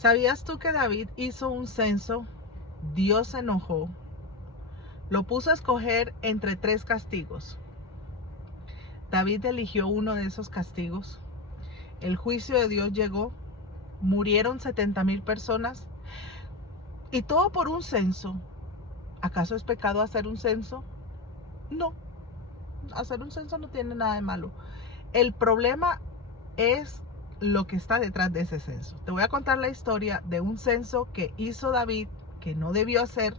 ¿Sabías tú que David hizo un censo? Dios se enojó, lo puso a escoger entre 3 castigos. David eligió uno de esos castigos. El juicio de Dios llegó, murieron 70,000 personas y todo por un censo. ¿Acaso es pecado hacer un censo? No, hacer un censo no tiene nada de malo. El problema es lo que está detrás de ese censo. Te voy a contar la historia de un censo que hizo David, que no debió hacer,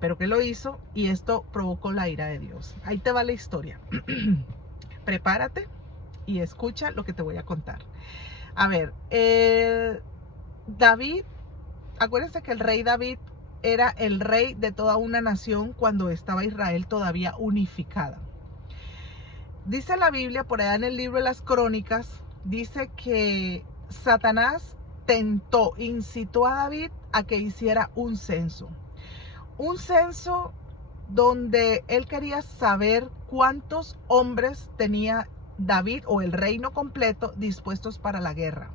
pero que lo hizo, y esto provocó la ira de Dios. Ahí te va la historia. Prepárate y escucha lo que te voy a contar. A ver, David, acuérdense que el rey David era el rey de toda una nación cuando estaba Israel todavía unificada. Dice la Biblia, por allá en el libro de las Crónicas, dice que Satanás tentó, incitó a David a que hiciera un censo. Un censo donde él quería saber cuántos hombres tenía David o el reino completo dispuestos para la guerra.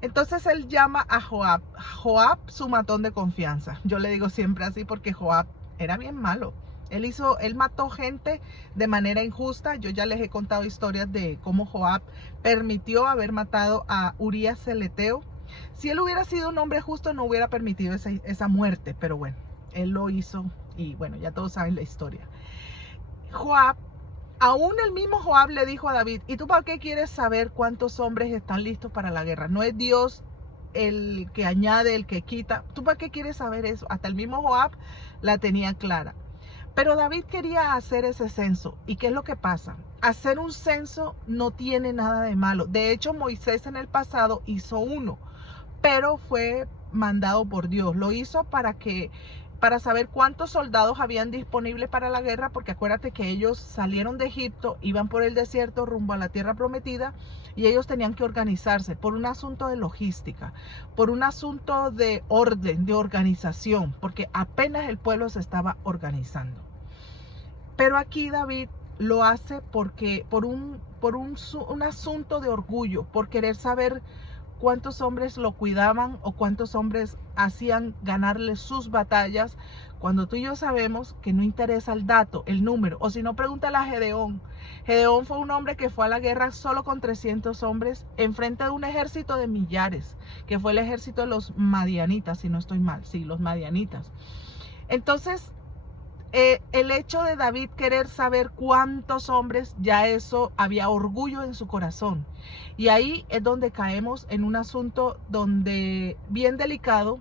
Entonces él llama a Joab, su matón de confianza. Yo le digo siempre así porque Joab era bien malo. Él mató gente de manera injusta. Yo ya les he contado historias de cómo Joab permitió haber matado a Urías el Eteo. Si él hubiera sido un hombre justo, no hubiera permitido esa muerte, pero bueno, él lo hizo y bueno, ya todos saben la historia. Joab, aún el mismo Joab le dijo a David, ¿y tú para qué quieres saber cuántos hombres están listos para la guerra? No es Dios el que añade, el que quita. ¿Tú para qué quieres saber eso? Hasta el mismo Joab la tenía clara. Pero David quería hacer ese censo. ¿Y qué es lo que pasa? Hacer un censo no tiene nada de malo. De hecho, Moisés en el pasado hizo uno, pero fue mandado por Dios. Lo hizo para saber cuántos soldados habían disponibles para la guerra, porque acuérdate que ellos salieron de Egipto, iban por el desierto rumbo a la tierra prometida, y ellos tenían que organizarse por un asunto de logística, por un asunto de orden, de organización, porque apenas el pueblo se estaba organizando. Pero aquí David lo hace porque por un asunto de orgullo, por querer saber cuántos hombres lo cuidaban o cuántos hombres hacían ganarle sus batallas, cuando tú y yo sabemos que no interesa el dato, el número. O si no, pregúntale a Gedeón. Gedeón fue un hombre que fue a la guerra solo con 300 hombres enfrente de un ejército de millares, que fue el ejército de los madianitas, si no estoy mal, sí, los madianitas. Entonces, el hecho de David querer saber cuántos hombres, ya eso había orgullo en su corazón. Y ahí es donde caemos en un asunto donde bien delicado,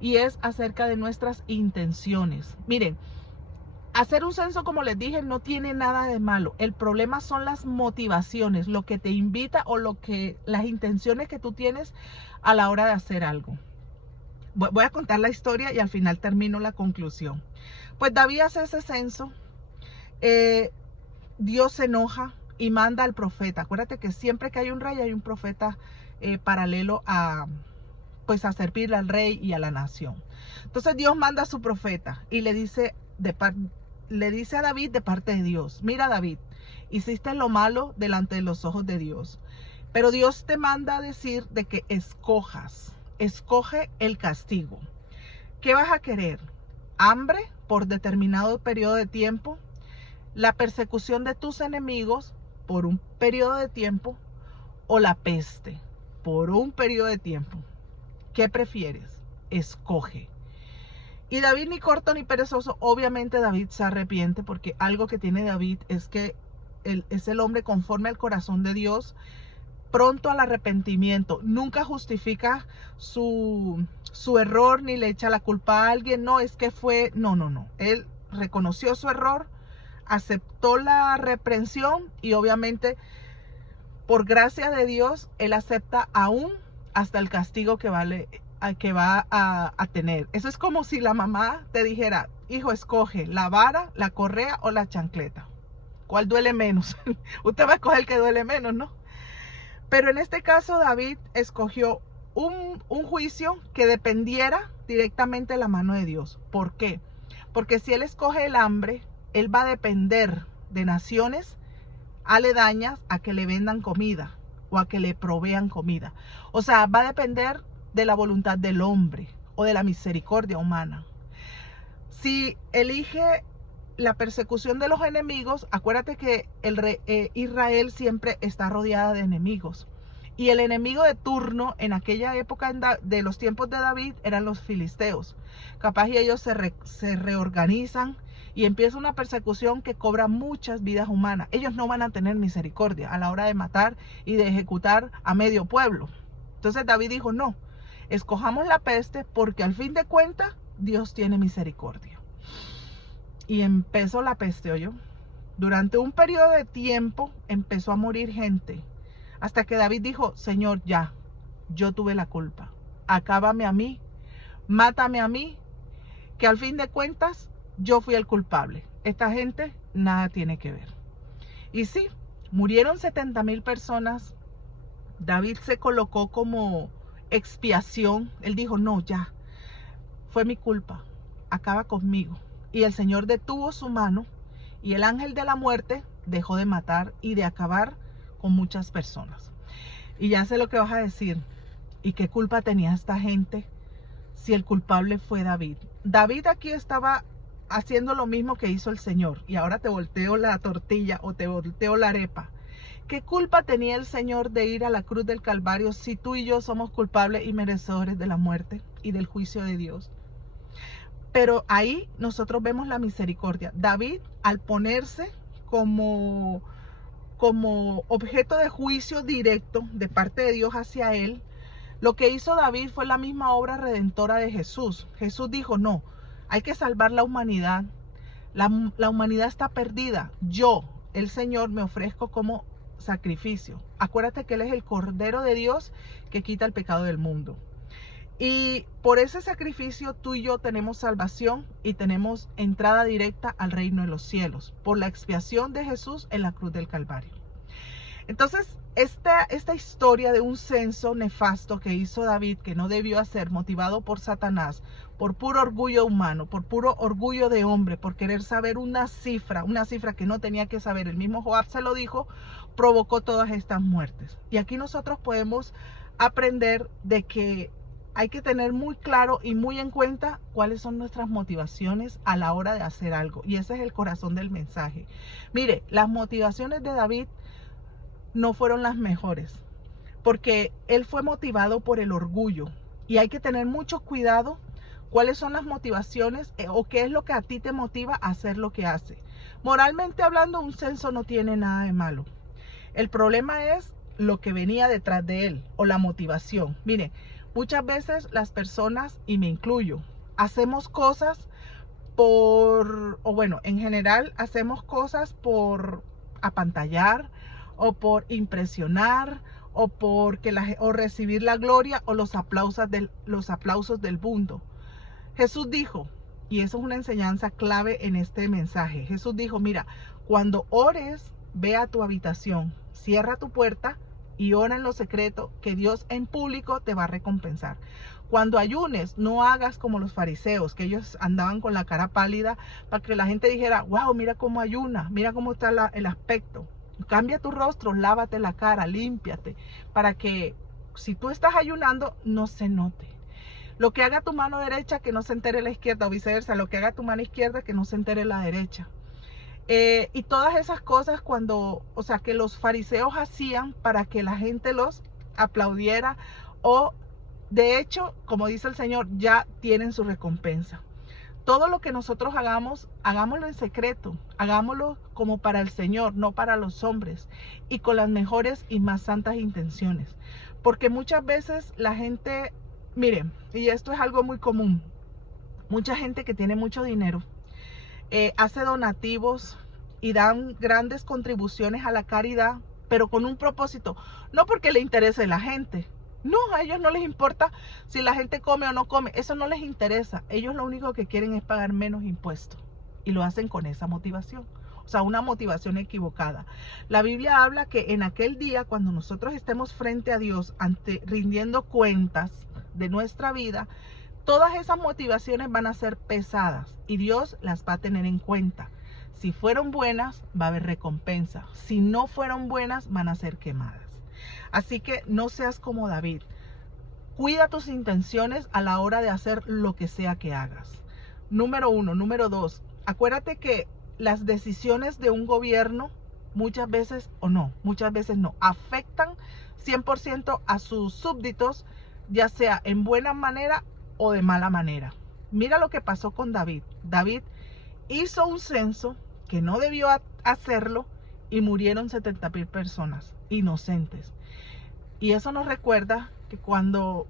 y es acerca de nuestras intenciones. Miren, hacer un censo, como les dije, no tiene nada de malo. El problema son las motivaciones, lo que te invita o las intenciones que tú tienes a la hora de hacer algo. Voy a contar la historia y al final termino la conclusión. Pues David hace ese censo, Dios se enoja y manda al profeta. Acuérdate que siempre que hay un rey hay un profeta paralelo a servirle al rey y a la nación. Entonces Dios manda a su profeta y le dice a David de parte de Dios: mira, David, hiciste lo malo delante de los ojos de Dios, pero Dios te manda a decir de que escoge el castigo. ¿Qué vas a querer? ¿Hambre por determinado periodo de tiempo? ¿La persecución de tus enemigos por un periodo de tiempo? ¿O la peste por un periodo de tiempo? ¿Qué prefieres? Escoge. Y David, ni corto ni perezoso, obviamente David se arrepiente, porque algo que tiene David es que él es el hombre conforme al corazón de Dios, pronto al arrepentimiento, nunca justifica su error ni le echa la culpa a alguien. No, es que fue, no, él reconoció su error, aceptó la reprensión y obviamente por gracia de Dios él acepta aún hasta el castigo que va a tener. Eso es como si la mamá te dijera: hijo, escoge la vara, la correa o la chancleta. ¿Cuál duele menos? Usted va a escoger el que duele menos, ¿no? Pero en este caso David escogió un juicio que dependiera directamente de la mano de Dios. ¿Por qué? Porque si él escoge el hambre, él va a depender de naciones aledañas a que le vendan comida o a que le provean comida. O sea, va a depender de la voluntad del hombre o de la misericordia humana. Si elige la persecución de los enemigos, acuérdate que Israel siempre está rodeada de enemigos. Y el enemigo de turno en aquella época de los tiempos de David eran los filisteos. Capaz y ellos se reorganizan y empieza una persecución que cobra muchas vidas humanas. Ellos no van a tener misericordia a la hora de matar y de ejecutar a medio pueblo. Entonces David dijo, no, escojamos la peste porque al fin de cuentas Dios tiene misericordia. Y empezó la peste, ¿oyó? Durante un periodo de tiempo empezó a morir gente. Hasta que David dijo, Señor, ya, yo tuve la culpa. Acábame a mí, mátame a mí, que al fin de cuentas yo fui el culpable. Esta gente nada tiene que ver. Y sí, murieron 70,000 personas. David se colocó como expiación. Él dijo, no, ya, fue mi culpa, acaba conmigo. Y el Señor detuvo su mano y el ángel de la muerte dejó de matar y de acabar con muchas personas. Y ya sé lo que vas a decir. ¿Y qué culpa tenía esta gente si el culpable fue David? David aquí estaba haciendo lo mismo que hizo el Señor. Y ahora te volteo la tortilla o te volteo la arepa. ¿Qué culpa tenía el Señor de ir a la cruz del Calvario si tú y yo somos culpables y merecedores de la muerte y del juicio de Dios? Pero ahí nosotros vemos la misericordia. David, al ponerse como objeto de juicio directo de parte de Dios hacia él, lo que hizo David fue la misma obra redentora de Jesús. Jesús dijo, no, hay que salvar la humanidad. La humanidad está perdida. Yo, el Señor, me ofrezco como sacrificio. Acuérdate que Él es el Cordero de Dios que quita el pecado del mundo. Y por ese sacrificio tú y yo tenemos salvación y tenemos entrada directa al reino de los cielos, por la expiación de Jesús en la cruz del Calvario. Entonces, esta historia de un censo nefasto que hizo David, que no debió hacer, motivado por Satanás, por puro orgullo humano, por puro orgullo de hombre, por querer saber una cifra que no tenía que saber, el mismo Joab se lo dijo, provocó todas estas muertes. Y aquí nosotros podemos aprender de que hay que tener muy claro y muy en cuenta cuáles son nuestras motivaciones a la hora de hacer algo. Y ese es el corazón del mensaje. Mire, las motivaciones de David no fueron las mejores, porque él fue motivado por el orgullo. Y hay que tener mucho cuidado cuáles son las motivaciones o qué es lo que a ti te motiva a hacer lo que hace. Moralmente hablando, un censo no tiene nada de malo. El problema es lo que venía detrás de él o la motivación. Mire, muchas veces las personas, y me incluyo, hacemos cosas en general hacemos cosas por apantallar o por impresionar o o recibir la gloria o los aplausos del mundo. Jesús dijo, y eso es una enseñanza clave en este mensaje, Jesús dijo, mira, cuando ores, ve a tu habitación, cierra tu puerta y ora en lo secreto, que Dios en público te va a recompensar. Cuando ayunes, no hagas como los fariseos, que ellos andaban con la cara pálida para que la gente dijera, wow, mira cómo ayuna, mira cómo está el aspecto. Cambia tu rostro, lávate la cara, límpiate, para que si tú estás ayunando, no se note. Lo que haga tu mano derecha, que no se entere la izquierda, o viceversa, lo que haga tu mano izquierda, que no se entere la derecha. Y todas esas cosas que los fariseos hacían para que la gente los aplaudiera o de hecho, como dice el Señor, ya tienen su recompensa. Todo lo que nosotros hagamos, hagámoslo en secreto, hagámoslo como para el Señor, no para los hombres, y con las mejores y más santas intenciones. Porque muchas veces la gente, miren, y esto es algo muy común, mucha gente que tiene mucho dinero, hace donativos y dan grandes contribuciones a la caridad, pero con un propósito, no porque le interese la gente. No, a ellos no les importa si la gente come o no come, eso no les interesa. Ellos lo único que quieren es pagar menos impuestos y lo hacen con esa motivación. O sea, una motivación equivocada. La Biblia habla que en aquel día, cuando nosotros estemos frente a Dios, rindiendo cuentas de nuestra vida, todas esas motivaciones van a ser pesadas y Dios las va a tener en cuenta. Si fueron buenas, va a haber recompensa. Si no fueron buenas, van a ser quemadas. Así que no seas como David. Cuida tus intenciones a la hora de hacer lo que sea que hagas. Número 1. Número 2. Acuérdate que las decisiones de un gobierno muchas veces no, afectan 100% a sus súbditos, ya sea en buena manera o de mala manera. Mira lo que pasó con David. David hizo un censo que no debió hacerlo y murieron 70,000 personas inocentes. Y eso nos recuerda que cuando,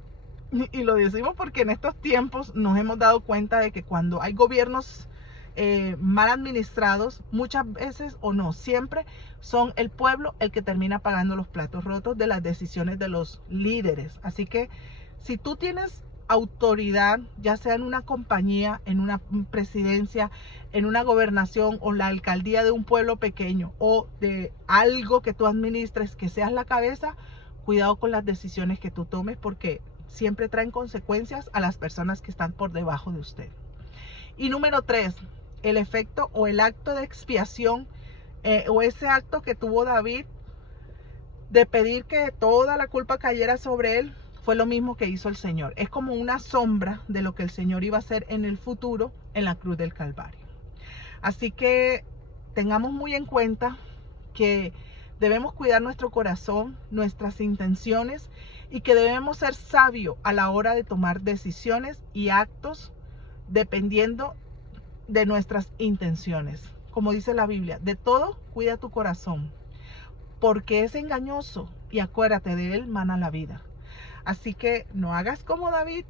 y lo decimos porque en estos tiempos nos hemos dado cuenta de que cuando hay gobiernos mal administrados, muchas veces o no, siempre son el pueblo el que termina pagando los platos rotos de las decisiones de los líderes. Así que si tú tienes autoridad, ya sea en una compañía, en una presidencia, en una gobernación o la alcaldía de un pueblo pequeño o de algo que tú administres, que seas la cabeza, cuidado con las decisiones que tú tomes porque siempre traen consecuencias a las personas que están por debajo de usted. Y número 3, el efecto o el acto de expiación o ese acto que tuvo David de pedir que toda la culpa cayera sobre él, fue lo mismo que hizo el Señor. Es como una sombra de lo que el Señor iba a hacer en el futuro en la cruz del Calvario. Así que tengamos muy en cuenta que debemos cuidar nuestro corazón, nuestras intenciones y que debemos ser sabios a la hora de tomar decisiones y actos dependiendo de nuestras intenciones. Como dice la Biblia, de todo cuida tu corazón, porque es engañoso y acuérdate, de él mana la vida. Así que no hagas como David.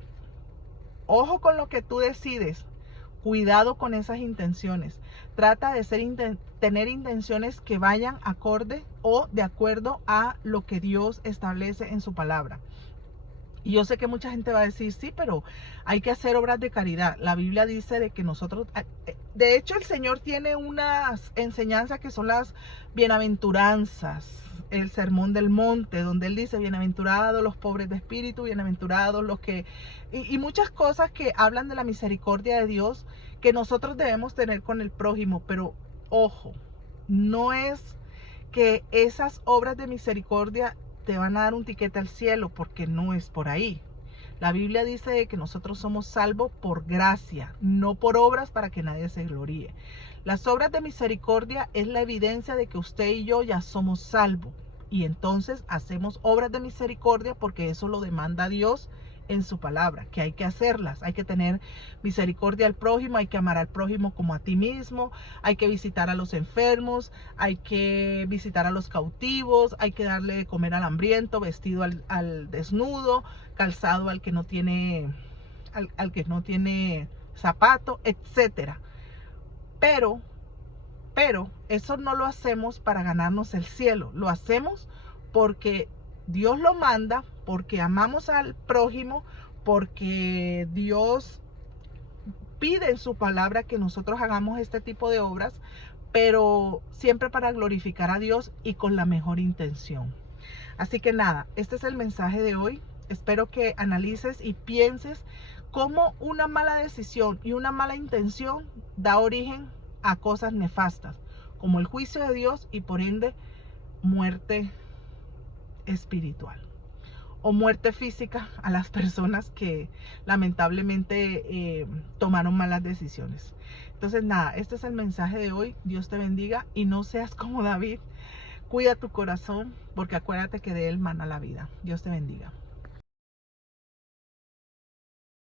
Ojo con lo que tú decides. Cuidado con esas intenciones. Trata de tener intenciones que vayan acorde o de acuerdo a lo que Dios establece en su palabra. Y yo sé que mucha gente va a decir, sí, pero hay que hacer obras de caridad. La Biblia dice de que nosotros, de hecho el Señor tiene unas enseñanzas que son las bienaventuranzas, el sermón del monte, donde Él dice, bienaventurados los pobres de espíritu, bienaventurados los que, y muchas cosas que hablan de la misericordia de Dios que nosotros debemos tener con el prójimo. Pero ojo, no es que esas obras de misericordia te van a dar un tiquete al cielo, porque no es por ahí. La Biblia dice que nosotros somos salvos por gracia, no por obras para que nadie se gloríe. Las obras de misericordia es la evidencia de que usted y yo ya somos salvos. Y entonces hacemos obras de misericordia porque eso lo demanda Dios en su palabra, que hay que hacerlas. Hay que tener misericordia al prójimo, hay que amar al prójimo como a ti mismo, hay que visitar a los enfermos, hay que visitar a los cautivos, hay que darle de comer al hambriento, vestido al desnudo, calzado al que no tiene, al que no tiene zapato, etcétera. Pero eso no lo hacemos para ganarnos el cielo, lo hacemos porque Dios lo manda, porque amamos al prójimo, porque Dios pide en su palabra que nosotros hagamos este tipo de obras, pero siempre para glorificar a Dios y con la mejor intención. Así que nada, este es el mensaje de hoy. Espero que analices y pienses cómo una mala decisión y una mala intención da origen a cosas nefastas, como el juicio de Dios y por ende muerte espiritual o muerte física a las personas que lamentablemente tomaron malas decisiones. Entonces nada, este es el mensaje de hoy. Dios te bendiga y no seas como David. Cuida tu corazón porque acuérdate que de él mana la vida. Dios te bendiga.